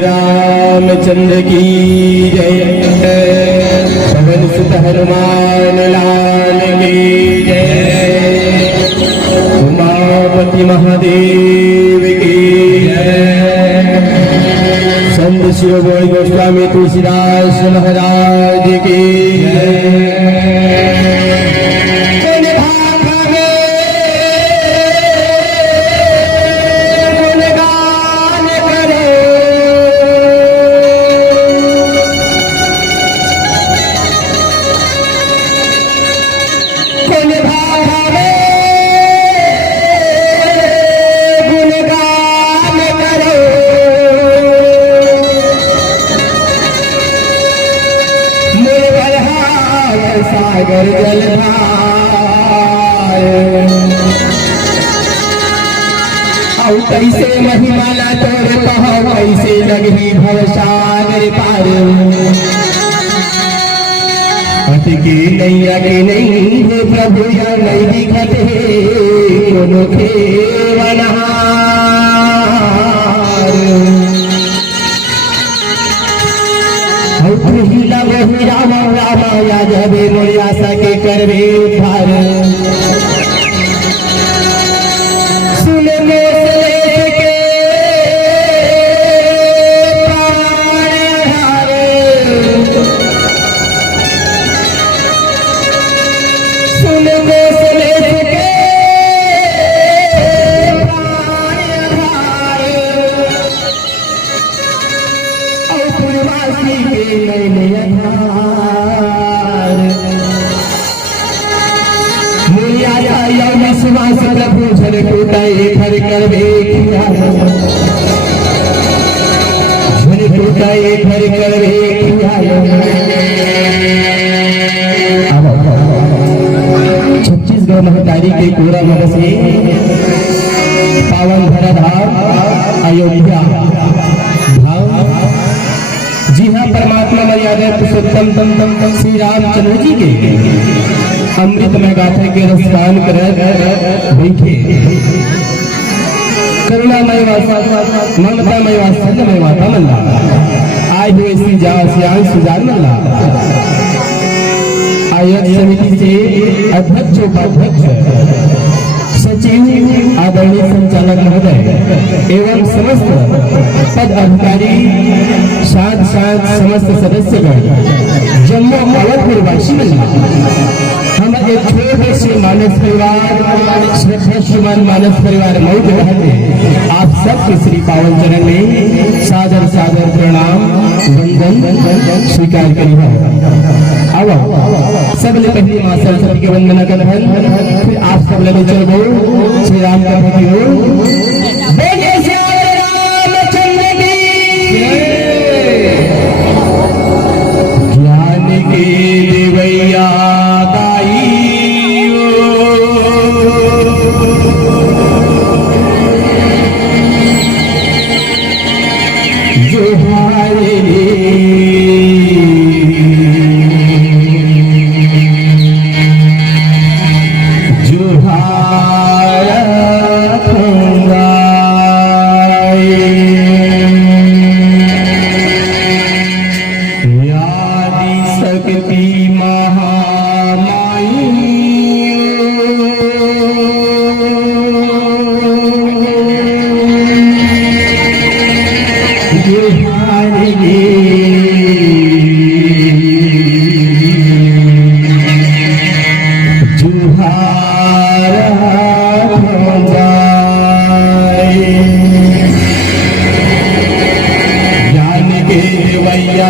रामचंद्र की जय। पवन सुत हनुमान लाल की जय। उमापति महादेव की जय। संत शिव बोल गोस्वामी तुलसीदास महाराज की जय। सागर जलधार औ कैसे महिमाला तोर कहो कैसे लगी भवसागर पार। अटके नैया के नहीं हे प्रभु या नहीं दिखत हे कोनो खेवनहार। हिला वही राम राम या जबे मोरी आशा के करबे उद्धार। सुन मोसलेश के प्राण धारे। सुन मोसलेश के प्राण धारे। और पुरवासी के विश्वास प्रभु झन टूटाए घर कर देखिया। झन टूटाए घर कर देखिया। 36 महतारी के कोरा मन से पावन भरा धाम अयोध्या धाम। जी हाँ, परमात्मा मर्यादा पुरुषोत्तम श्री रामचंद्र जी के अमृतमय गाथा के रसपान कर बैठे। करुणामय ममतामय वात्सल्यमय माता मल्ला आज हुए श्री श्याम सुजान मल्ला आयोग समिति से अध्यक्ष उपाध्यक्ष सचिव आदरणीय संचालक महोदय एवं समस्त पद अधिकारी साथ समस्त सदस्यगण जम्मू अवधपुर वासी हम एक छोटे से मानस परिवार श्रद्धा मानस परिवार मौत रहते आप सबके श्री पावन चरण में सादर सादर प्रणाम वंदन स्वीकार करी है। अब सबले पहली मां सरस्वती के वंदना कर फिर आप सब लगे चलो श्री राम का भक्ति हो। ज्ञान के देवैया ज्ञान के देवैया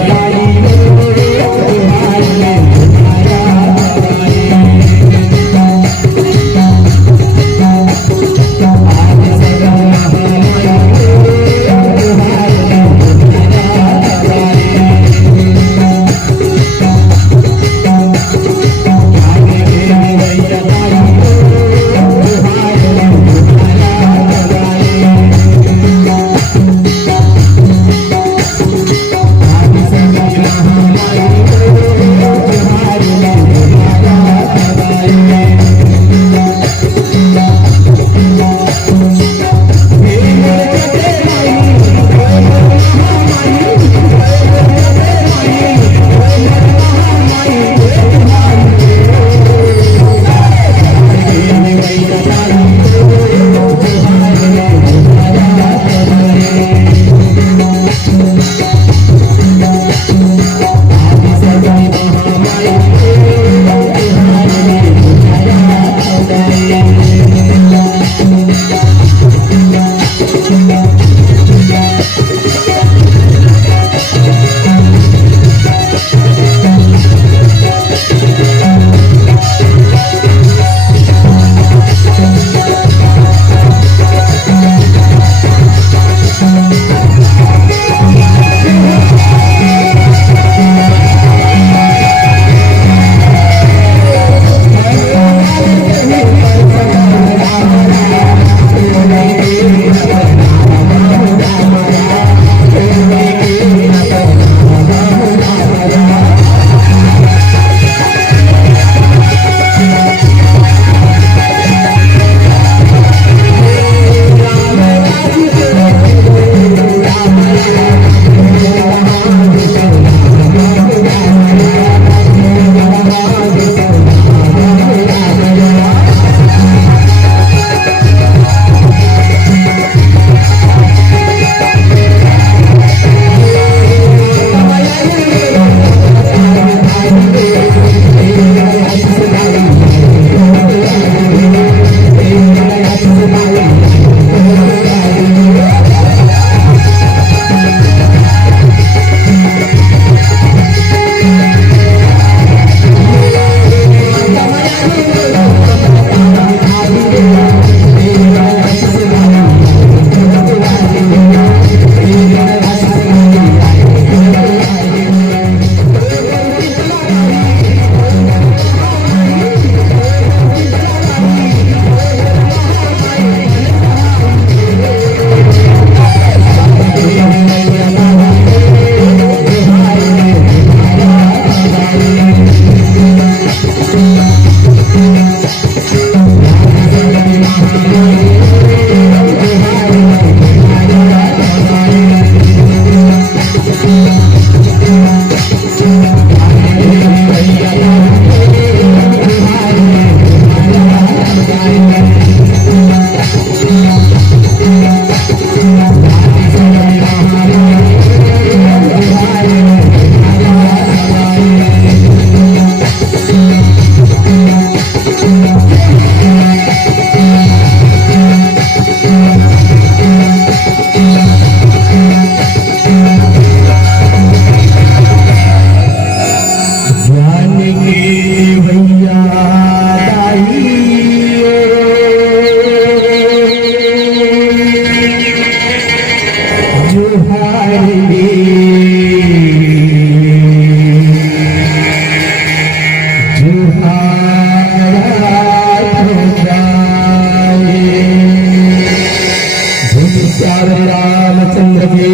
रामचंद्र की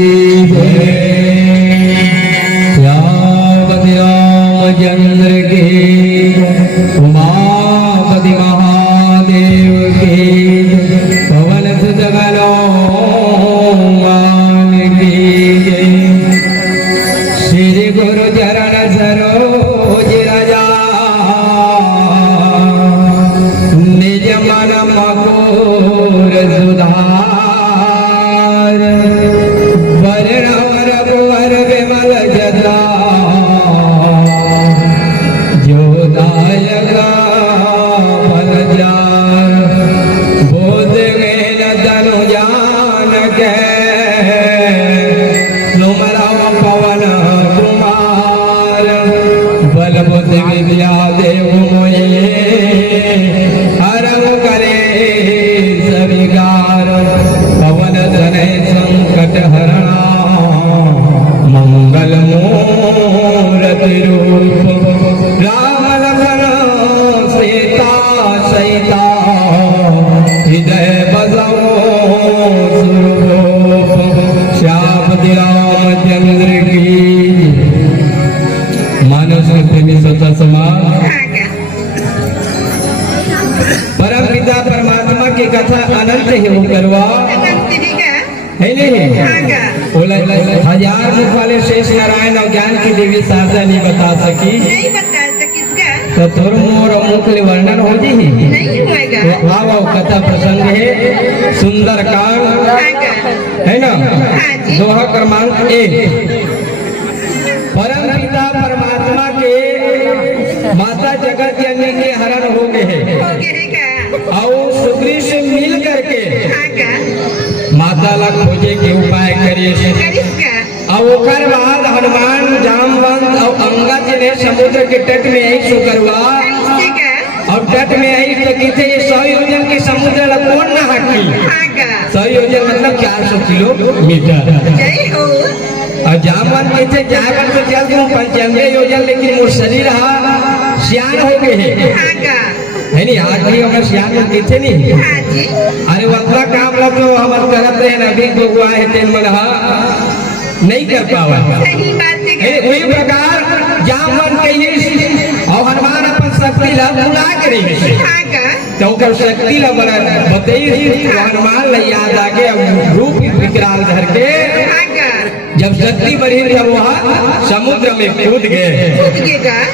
जय, श्यामपति रामचंद्र की, उमापति महादेव की, पवन सुत हनुमान की जय। श्री गुरु चरण सरोज रजा, निज मन मकुर सुधार, वर्णम रघुवर विमल जटा, जो दायक फल जार, बोध गैल तनु जान के, सुमरम पवन कुमार, बल बुद्धि विद्या देव मोहि, हरम करे सविकार, पवन तनय संकट हरणा, मंगल मूर्ति रूप, राम लखन सीता सहिता, हृदय बसो सुरभूप, श्यामपति रामचंद्र की। मानव प्रेमी स्वतः समाज परम पिता परमात्मा की कथा अनंत है वो करवा है नहीं, बोला हजार मुख वाले शेष नारायण और ज्ञान की देवी शारदा नहीं बता सकी, तो तोर मोर मुख ले वर्णन हो जी वाह वाह कथा प्रसंग है सुंदर कांड है ना। दोहा क्रमांक 1, परम पिता परमात्मा के माता जगत जननी के हरण हो गए हैं और सुग्रीव से मिल करके माता ला खोजे के उपाय करिए, और ओकर बाद हनुमान जामवंत और अंगद जी ने समुद्र के तट में यही सो करवा, और तट में यही तो कहते 100 योजन के समुद्र ला कौन ना हाकी, 100 योजन मतलब 400 किलोमीटर, और जामवंत कहते जावन तो चल दूं 95 योजन, लेकिन मोर शरीर सियान हो गए है नहीं, आज भी हमारे सियान में कहते नहीं, अरे वतला काम ला तो हमार करत रहे ना, अभी बगुआ है तेन मन नहीं कर पावा, वही प्रकार जामवंत कहिए और हनुमान अपन शक्ति ला बुला करे, तो ओकर शक्ति ला बताई, हनुमान ला याद आ गया रूप विकराल धर के, जब शक्ति बढ़ी जब वहाँ समुद्र में कूद गए,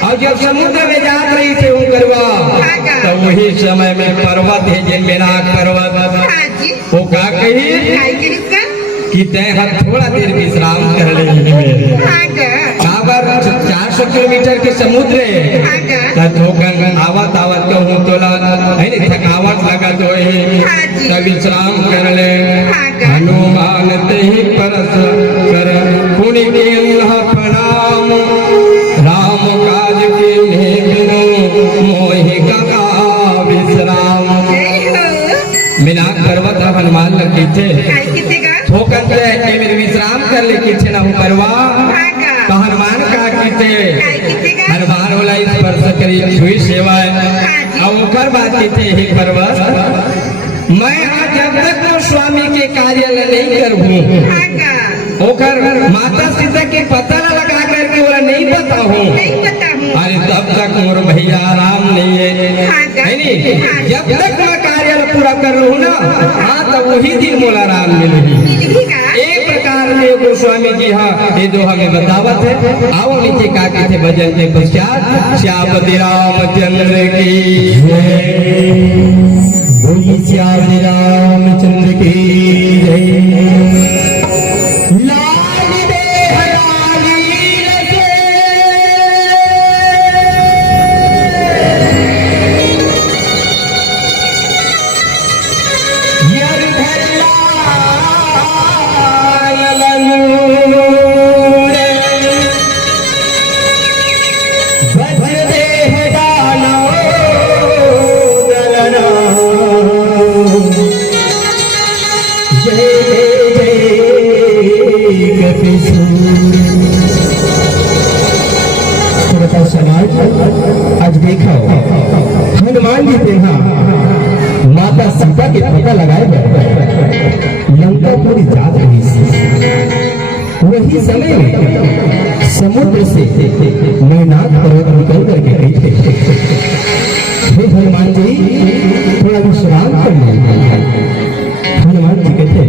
और जब समुद्र में जा रही थे वो करवा, तो वही समय में पर्वत है जिनमें नाग पर्वत, वो का कही कि तय थोड़ा देर विश्राम कर ले, 400 किलोमीटर के समुद्र है, आवत आवत कहूँ तो थकावट लगा तो विश्राम कर ले, हनुमान ते परस कर पुनि प्रणाम, राम काज के मोहि का विश्राम। मीनाक पर्वत हनुमान लगे थे ठोकर मेरे विश्राम कर ले किथे ना करवा, तो हनुमान का कीते हनुमान वाला स्पर्श करी छुई सेवा, और ओकर बात कीते ही पर्वत मैं जब तक तो स्वामी के कार्य नहीं करूँ, ओकर माता सीता के पता न लगा करके बोला नहीं पता हूँ, अरे तब तक मोर भैया आराम नहीं है नहीं, जब तक मैं कार्य पूरा कर लूँ ना, हाँ तो वही दिन मोला आराम मिलेगी। एक प्रकार के गोस्वामी जी हाँ ये दो हमें बतावत है, आओ नीचे का थे भजन के पश्चात, श्यामपति रामचंद्र की जय, बोली श्यामपति रामचंद्र की जय। हनुमान जी थे हाँ माता सीता के पता लगाए लंकापुरी जात रही वही समय में समुद्र से मैनाक पर्वत निकल करके गई थे। हे हनुमान जी थोड़ा विश्राम कर ले। हनुमान जी कहते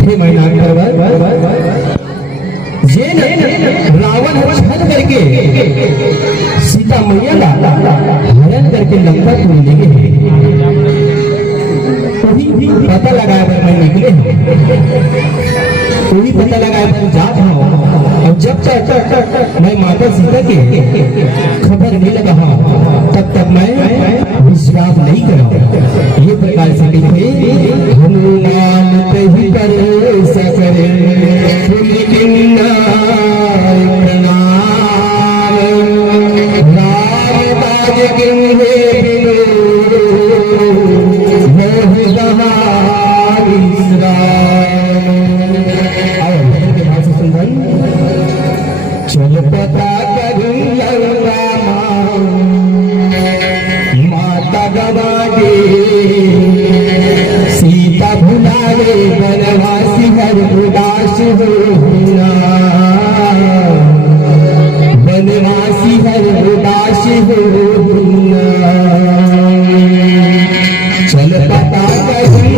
हे मैनाक पर्वत ये रावण छल करके सीता मैया का हरण करके लंकापुर ले गए। पता लगाया पर मैं निकले वही पता लगाया पर जात हूँ और जब तक मैं माता सीता के खबर नहीं लगा तब तक मैं विश्राम नहीं करा। ये प्रकार से लिखे हनुमान कहीं पर सकरे चल पता करूं माता गवागे सीता भुलावे बनवासी हर उदास होना बनवासी हर उदास होना चल पता करूं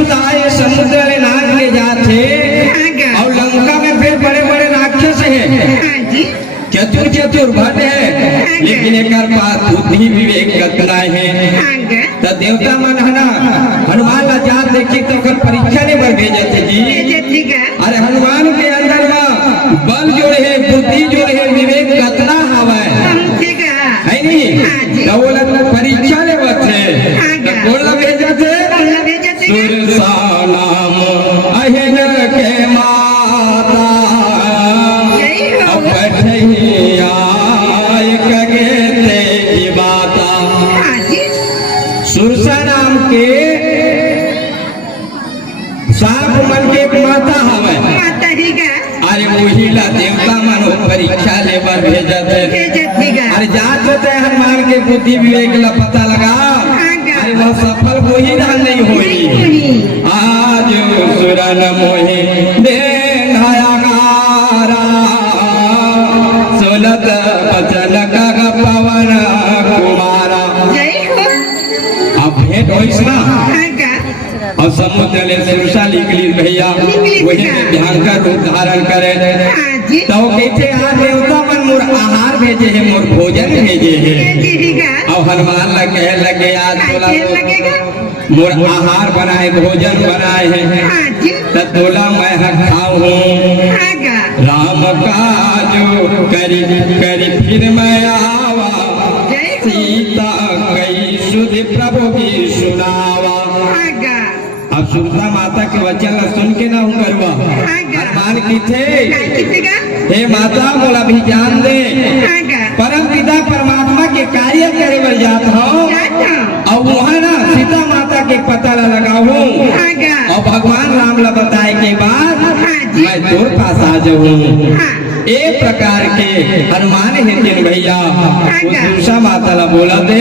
सुधाए समुद्र ले नाद के जाते और लंका में फिर बड़े बड़े राक्षस हैं, चतुर चतुर भट है, लेकिन एक पास बुद्धि विवेक कतना है। तो देवता मन है ना हनुमान ला जात देखी तो ओकर परीक्षा ले बर भेजते जी। अरे हनुमान के अंदर में बल जो है, बुद्धि जो है, विवेक कतना हवा है नहीं, तो वो लोग परीक्षा ले बचे तो कौन ला भेजते? सुरसा नाम अहिन के माता सुरसा नाम के सांप मन के एक माता हवे। अरे वही ला देवता मन हो परीक्षा ले बर भेजते। अरे जात होते हनुमान के बुद्धि विवेक ला पता लगा, अरे वह सफल वही नहीं होई। आज सुरन मोहि सुनत बचन का पवन कुमारा। अब भेंट होइस ना और समुद्र ले सुरसा निकली भैया, वही में भयंकर रूप धारण करे तो कहते आ देवता मन मोर आहार भेजे है, मोर भोजन भेजे है। और हनुमान लगे लगे आज बोला मोर आहार बनाए, भोजन बनाए है, तोला मैं खाऊं राम काज करी करी फिर मैं आवा, सीता कई सुध प्रभु की सुनावा। अब सुरसा माता के वचन सुन के ना हूँ करवा हनुमान की थे, हे माता मोला भी जान दे, परम पिता परमात्मा के कार्य करे बर जात हो और वहाँ ना सीता माता के पता ला लगाऊ और भगवान राम ला बताए के बाद मैं तोर पास आ जाऊँ। एक प्रकार के हनुमान है जिन भैया सुरसा माता ला बोला दे।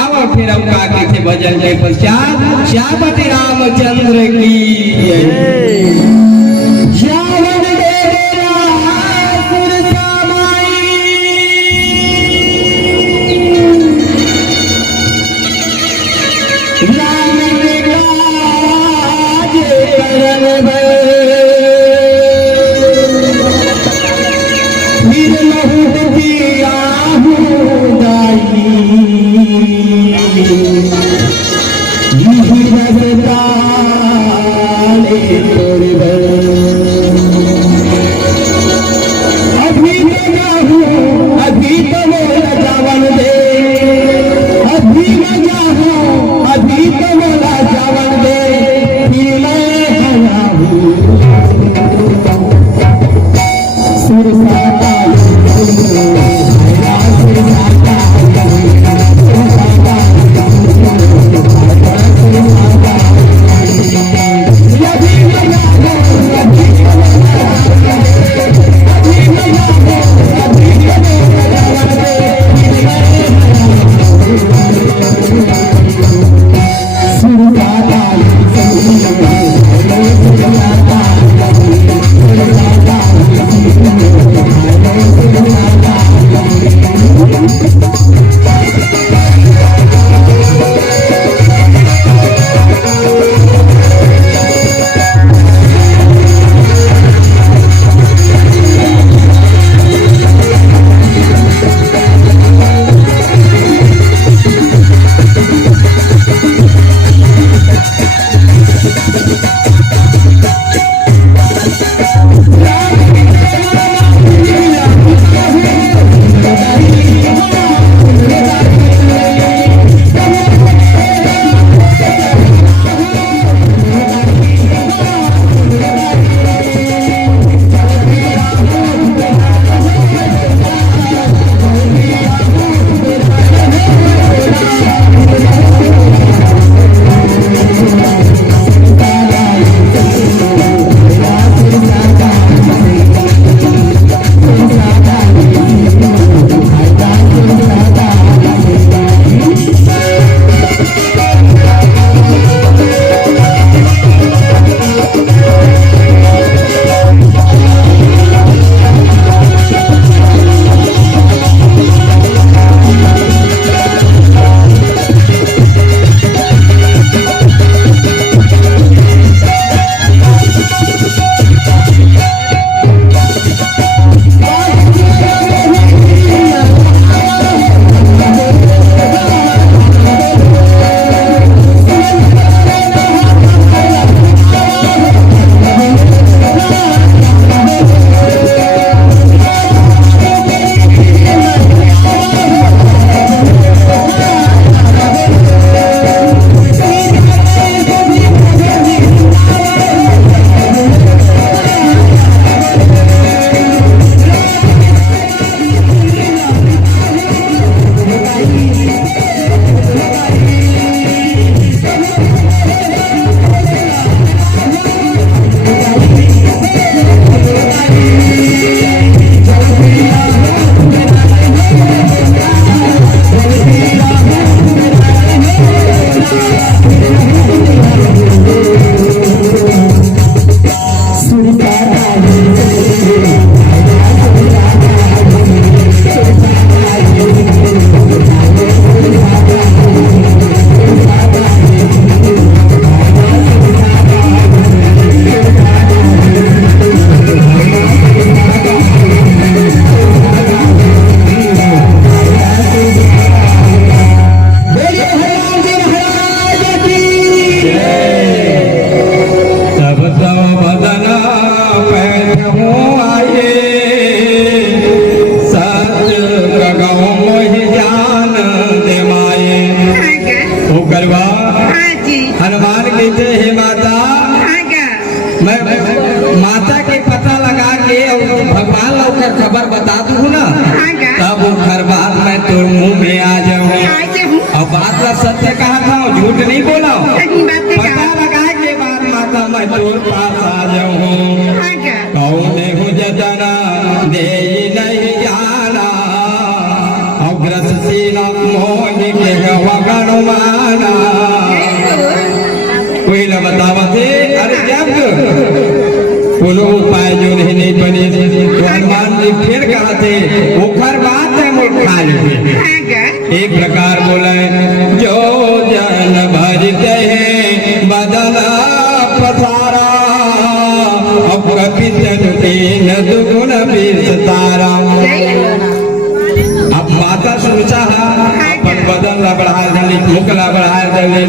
अब फिर अब का के थे भजन के पश्चात श्यामति रामचंद्र की जय। तोड़ हे माता मैं माता के पता लगा के और भगवान लौकर खबर बता दूँ ना तब वो हर बात मैं तो मुंह में आ जाऊँ और बात का सत्य कहा था झूठ नहीं बोला पता लगा के बाद माता मैं तोर पास आ जाऊँ कौन हूँ जजना दे नहीं जाना अग्रसीना मोह के वगण माना कोई न बतावा थे अरे जब कोनो उपाय जो नहीं बने तो हनुमान जी फिर कहा थे वो खर बात है मुल्क खा लेते एक प्रकार बोला जो जन भरते हैं बदला पसारा अब कपितन तीन दुगुण बीसतारा अब माता सोचा अपन बदन ला बढ़ा दे मुख ला बढ़ा दे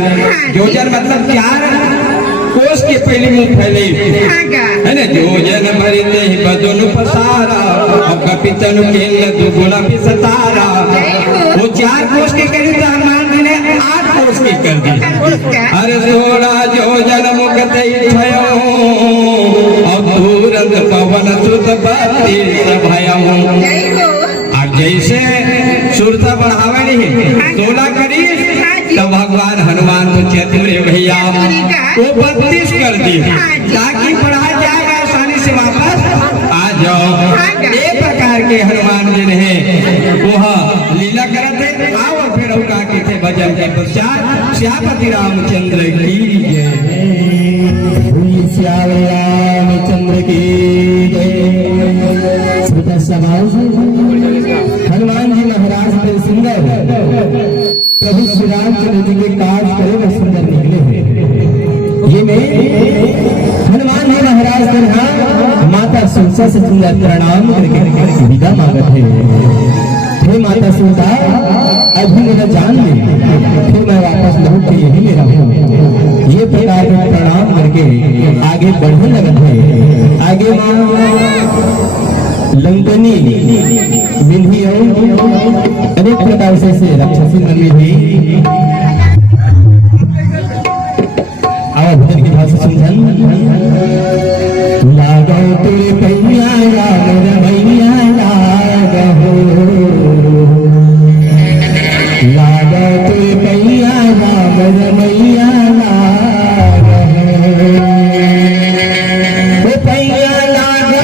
जोजन मतलब चार कोष के पहले मुंह फैले है ना जोजन भरते ही बदन पसारा अब कपितन तीन दुगुण बीसतारा वो चार कोष के करी तो हनुमान जी ने 8 कोष के कर दी अरे 16 जोजन मुख तई भयो अब तुरंत पवन सुत बत्ती भयो जैसे सुरता बढ़ावे नहीं 16 करी तो भगवान हनुमान को चतुर भैया वो 32 कर दी ताकि पढ़ा जाएगा आसानी से वापस आ जाओ एक प्रकार के हनुमान जी ने वह लीला करते आओ फिर उनका के थे भजन के पश्चात श्यामपति रामचंद्र की जय श्याम रामचंद्र की जय श्रोता सभा हनुमान जी महाराज बड़े सुंदर प्रभु श्री रामचंद्र जी के काज करे वे सुंदर निकले हैं ये में हनुमान जी महाराज तरह माता सुनसा से सुंदर प्रणाम करके विदा मांगत है हे माता सुनता अभी मेरा जान ले फिर मैं वापस लौट के यही ले रहा हूँ ये प्रकार के प्रणाम करके आगे बढ़ने लगत है आगे लंकनी मिली अनेक प्रकार से राक्षसी नमी हुई आवा भजन की भाषा समझन लागो तुझे पैया राम रमैया लागो लागो तुझे पैया राम रमैया लागो पैया लागो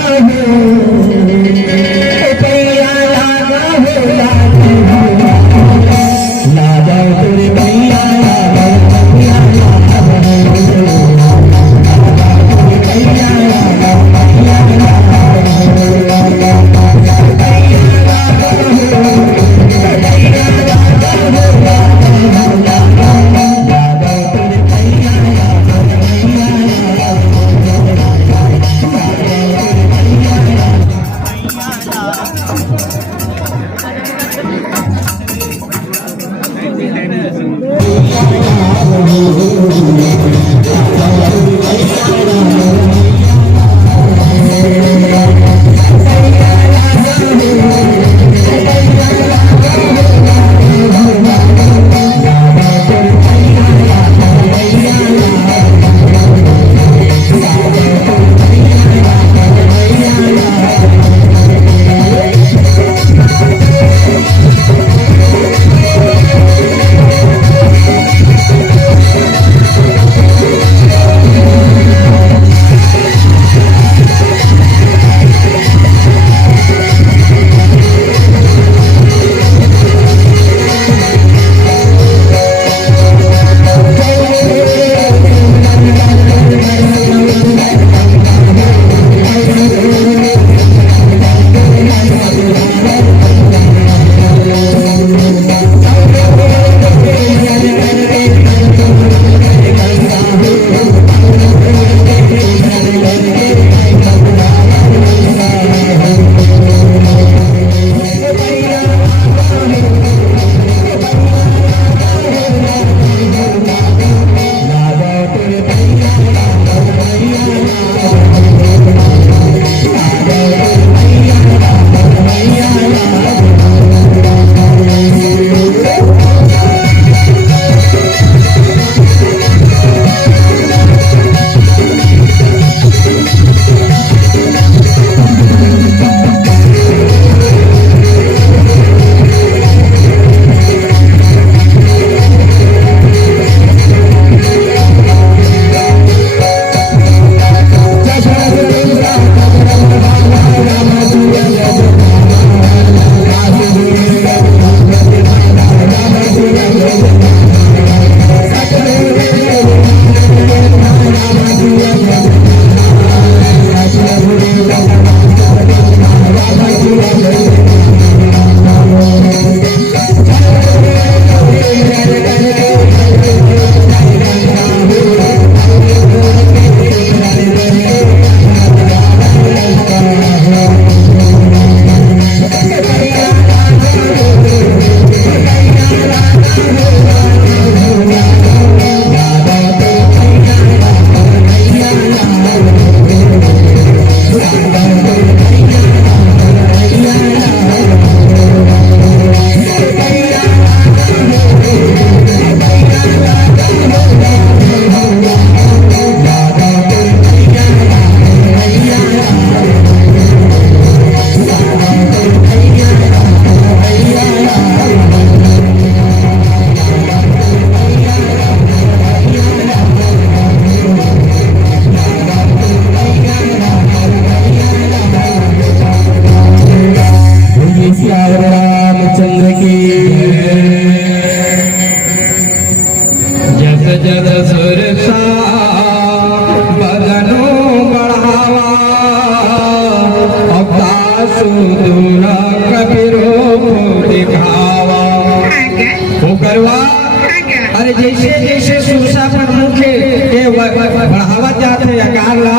जैसे जैसे सुरसा पर मुखे के बढ़ावा जाते आकार ला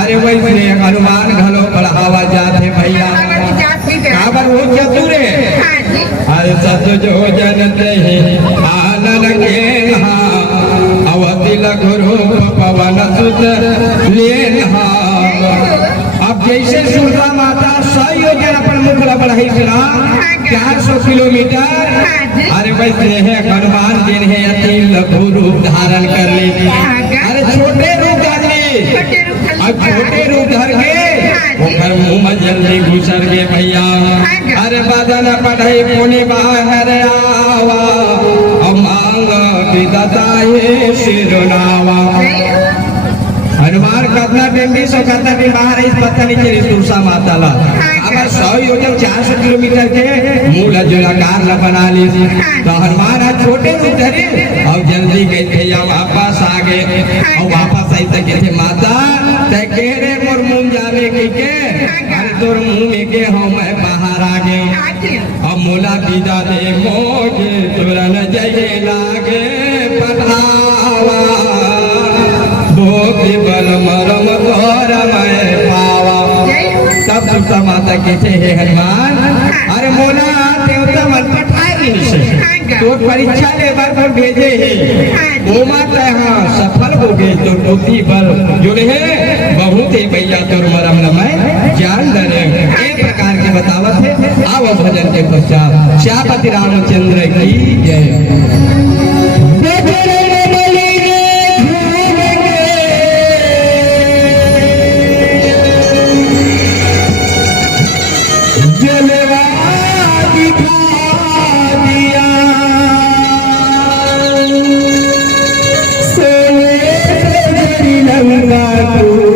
अरे वैसे हनुमान घलो बढ़ावा जाते भैया काबर वो चतुर है अरे सत जो जनते आनन के अवति लघुरु पवन सुत लेनहा अब जैसे सुरसा माता 100 योजना पर मुखला बढ़ाई सुना 400 किलोमीटर अरे वैसे है हनुमान जी ने अति लघु रूप धारण कर ली अरे छोटे रूप धर ली अब छोटे रूप धर के घर मुंह में जल्दी घुसर गए भैया अरे बदन पढ़ाई पुनि बाहर आवा अब मांग विदता है सिरनावा हनुमान कतना टेंडी सो कतना दिन बाहर इस पत्ता नीचे तुलसा माता ला अगर 100 योजन 400 किलोमीटर के मूल जोलाकार ला बना ली तो हनुमान आज छोटे रूप धरे और जल्दी गए थे या वापस आ गए और वापस आई तक थे माता ते केरे मोर मुंह जावे के अरे तोर मुंह में के हो मैं बाहर आ गए अब मोला दीदा दे मोगे तुरन जय लागे पढ़ावा भोग बल मरम तोर मैं पावा तब सुरसा माता कहते हे हनुमान अरे मोला देवता मन पठाए से तो परीक्षा ले बार पर भेजे है वो माता हाँ सफल हो गए तो टोटी बल जो है बहुत ही भैया तोर मरम न मैं जान डरे एक प्रकार के बतावत है आओ भजन के पश्चात श्यामति रामचंद्र की जय लंका